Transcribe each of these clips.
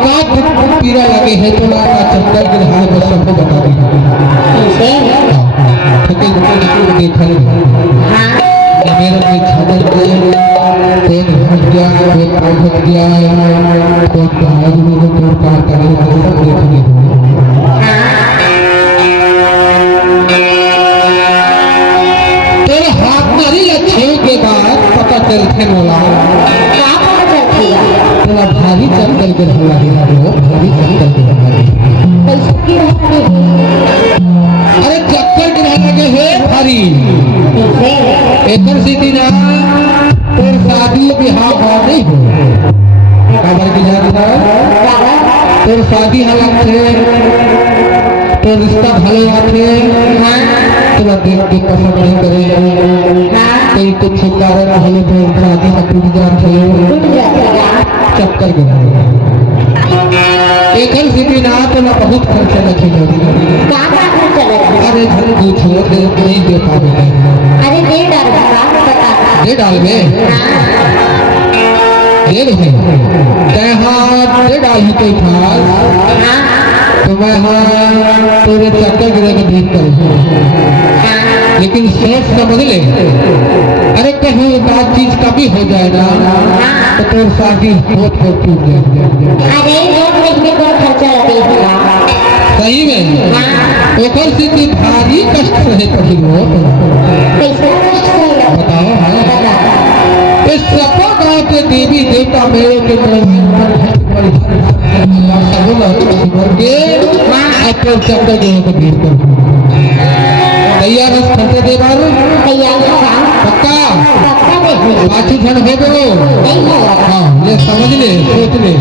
का पीड़ा लगे है तो ना चक्कर के हाल में सबको बता दीजिए। देखल मेरे में छादर कौन हट गया कोई पाठ गया कौन आज मुझे कौन पार करे सब देखने तेरे हाथ मारी अच्छे के बाद पता चलते वाला तेरा भारी चक्कर के हल्ला है भारी चक्कर के अरे चक्कर गिरा लगे है भारी एकर सीधी ना तेरे शादी बिहार और नहीं हो खबर की जाती है तेरे शादी हालत थे तो रिश्ता भले आते तेरा देख के पसंद नहीं करे कहीं कुछ कारण हले तो शादी का टूट जाते चक्कर गिरा एकर सीधी ना तो ना बहुत खर्चा लगे अरे घर पूछो नहीं दे पाओगे अरे दे डाल में दे रहे दे डाली कोई खास तो मैं हाँ तेरे चक्कर गिरे के देख कर लेकिन सोच समझ ले अरे कहीं बात चीज कभी हो जाएगा तो तेरे शादी बहुत टूट जाएगी सही में ओकर सीधी भारी कष्ट रहे कभी लोग बताओ इस सपा गाँव के देवी देवता मेरे के चक्कर को भीड़ कर तैयार खर्चे दे बार पक्का पाँच क्षण हो गए हाँ ले समझ ले सोच ले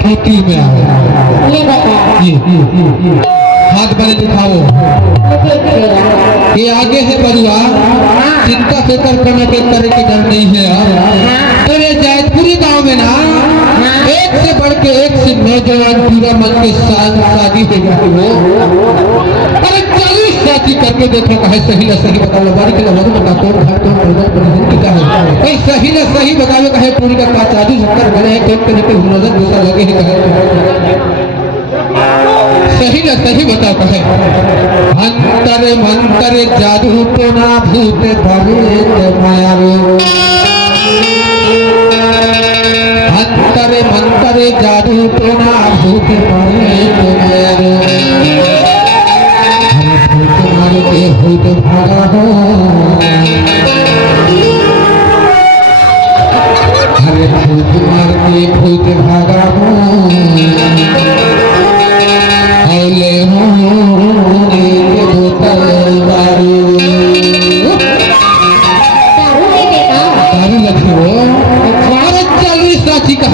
खेती में हाथ बने दिखाओ ये आगे है बरुआ चिंता फिकर करने के तरह की डर नहीं है तेरे जैतपुरी गांव में ना एक से बढ़ के एक से नौजवान पूरा मन के साथ शादी हो गई हो अरे 40 शादी करके देखो कहे सही न सही बताओ बारी के लोग बता कौन घर कौन पैदा परिस्थिति का है भाई सही न सही बताओ कहे पूरी का 40 70 बने हैं कौन करने के नजर दूसरा लगे है कहे सही न सही बता कहे अंतर मंतर जादू तो ना भूत भवित मायावे अंतर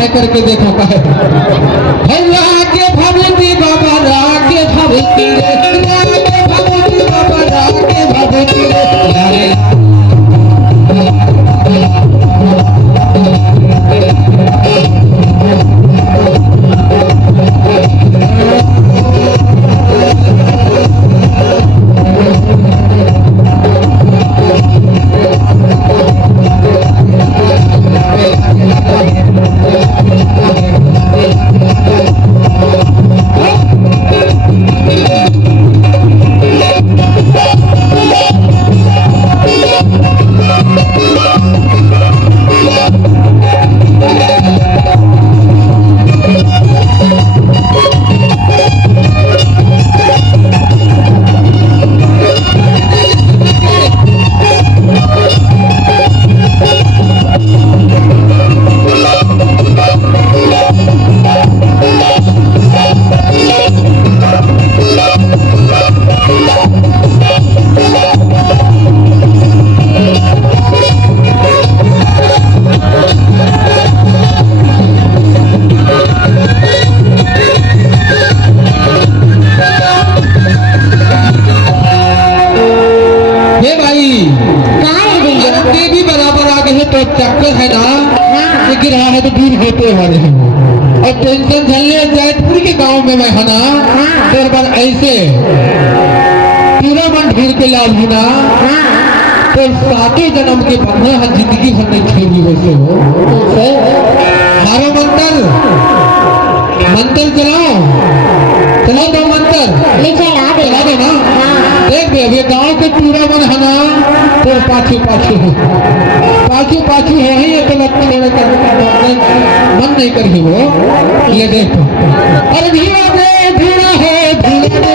है करके देखो का है भैया के भगवती बाबा राके भगवती रे राके भगवती बाबा राके भगवती रे चक्कर है ना लेकिन रहा है तो दूर होते वाले हैं और टेंशन झलने जैतपुर के गांव में मैं है ना फिर बार ऐसे पूरा मन ढूंढ के लाभ है ना तो 7 जन्म के बंधन है जिंदगी भर नहीं छोड़ी वैसे हो मारो मंत्र चलाओ दो मंत्र चला दो ना देख दे अभी गाँव के पूरा मन है ना तो पाछू है ही तो लगता मन नहीं करी वो ये देखो अरे धीरे धीरे है धीरे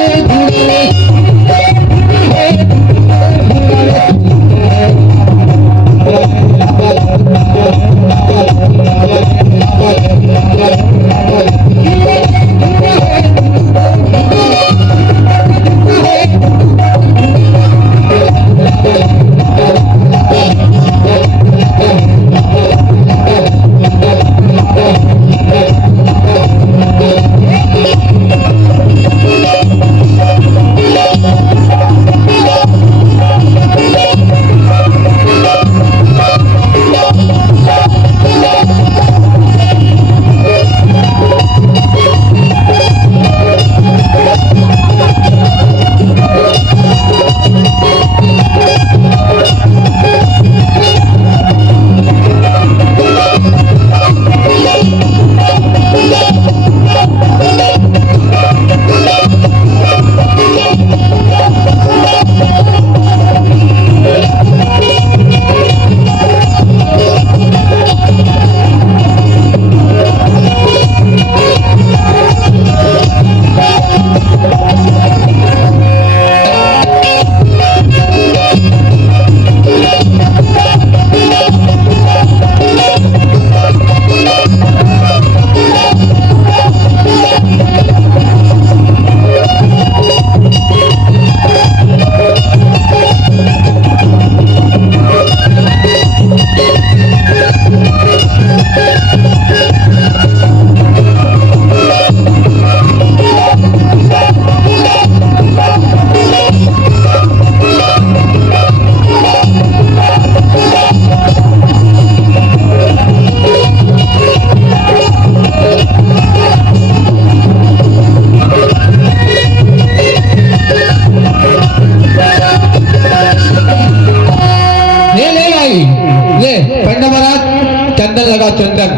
चंदन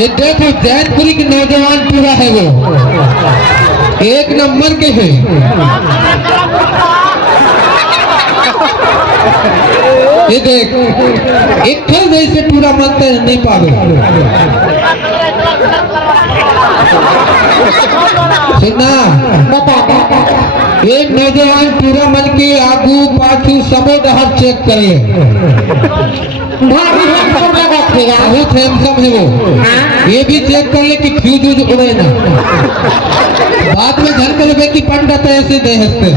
ये देखो जैनपुरी के नौजवान पूरा है वो 1 नंबर के है ये देख एक जैसे पूरा मानते नहीं पावे सुनना एक नौजवान पूरा मन के आगू पाछू सबो डहर चेक कर ले बहुत हैंडसम है वो ये भी चेक कर ले कि फ्यूज उड़े ना बाद में घर के रुपए की पंडित ऐसे दे हंसते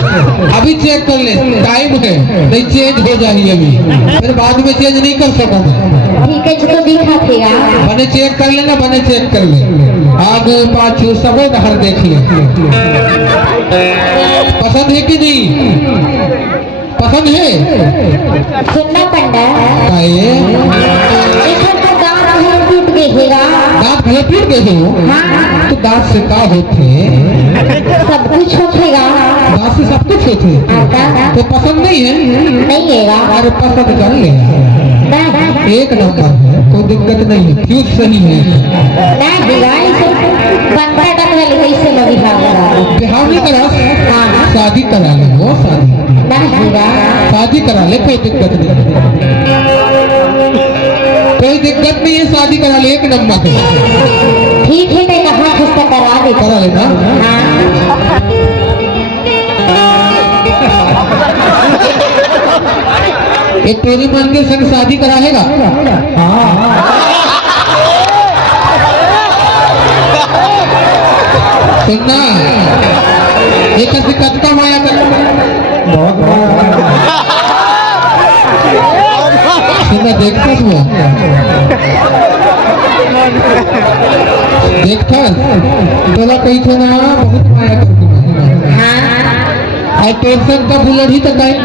अभी चेक कर ले टाइम है नहीं चेंज हो जाएगी अभी फिर बाद में चेंज नहीं कर सकूंगा ठीक है तो दिखा थेगा बने चेक कर लेना, बने चेक कर ले, आगे पाछू सब बाहर देख ले। पसंद है कि नहीं? पसंद है? सुनना पंडा काहे? देखो तो दांत है टूट गए हेगा। दांत भले टूट गए हो? हाँ तो दांत से का होते? सब कुछ होखेगा। दांत से सब कुछ होते। तो पसंद नहीं है? नहीं हेगा। अरे पसंद कर ले, एक नंबर है, कोई दिक्कत नहीं है, फ्यूज सही है। नहीं हेगा इसे बंदा डकल कैसे लगी हां बिहार में करा, हाँ शादी करा ले, वो शादी नहीं हेगा। शादी करा ले, कोई दिक्कत नहीं, कोई दिक्कत नहीं है, शादी करा ले, एक नंबर है। ठीक है मैं कहा खस्ता करा दे करा लेना। हाँ ये तेरी मन के संग शादी कराएगा? सुनना, एक दिक्कत का माया कर, सुनना, देखता तू, देखता बोला कही थे ना, बहुत माया करती तोर संग कभू लड़ी तो कहीं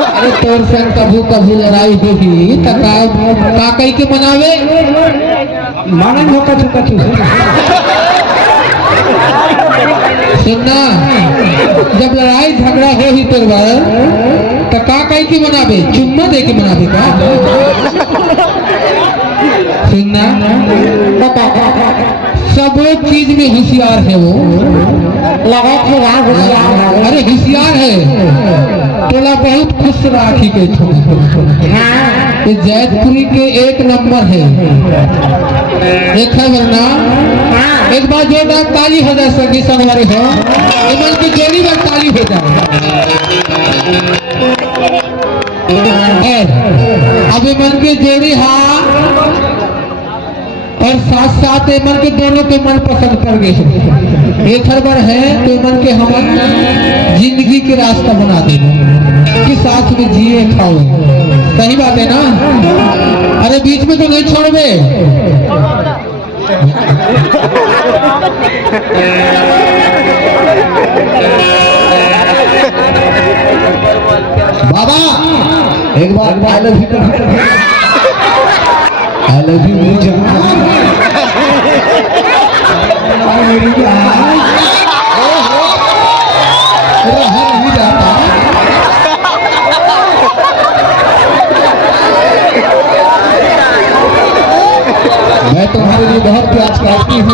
अरे तोर संग कभू लड़ाई होगी तो का कही के मनावे माने धोखा चुका सुनना, जब लड़ाई झगड़ा हो ही तोर बार तो का कही के मनावे? चुम्मा दे के मनावे का? सुनना, सब चीज में होशियार है वो, लगा थे होशियार। अरे होशियार है, तोला बहुत खुश राखी के हाँ ये जैतपुरी के एक नंबर है, एक है वरना। हाँ एक बार जोरदार ताली हो जाए सगी सनवारी हो, इमन की जोड़ी बार ताली हो जाए। अब इमन की जोड़ी हाँ और साथ साथ मन के दोनों के मन पसंद कर गए, एक हर बार है तो मन के हम जिंदगी के रास्ता बना दे कि साथ में जिए खाओ। सही बात है ना? अरे बीच में तो नहीं छोड़वे। बाबा एक बार I love you, I love you मेरी रहा नहीं जाता। मैं तुम्हारे लिए बहुत प्यार करती हूँ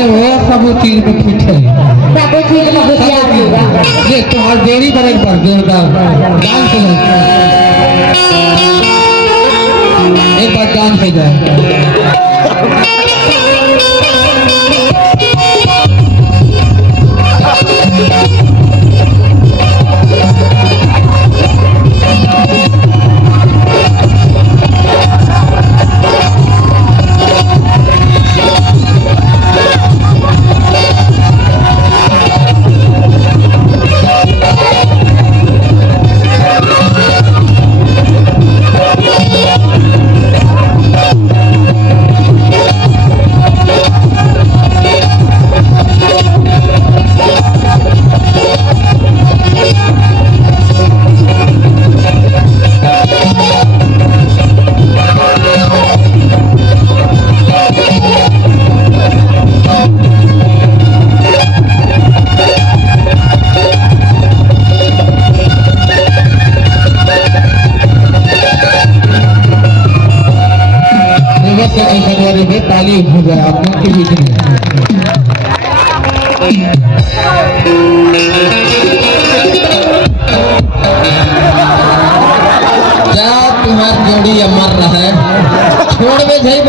वो सब चीज में फिट है, सब चीज में होशियार होगा। ये तुम्हारी देरी पर एक बार जोरदार डांस हो जाए, एक बार डांस हो जाए। ताली हो जाए आप लोगों के बीच में। क्या तुम्हारी जोड़ी अमर रहा है, छोड़ में भाई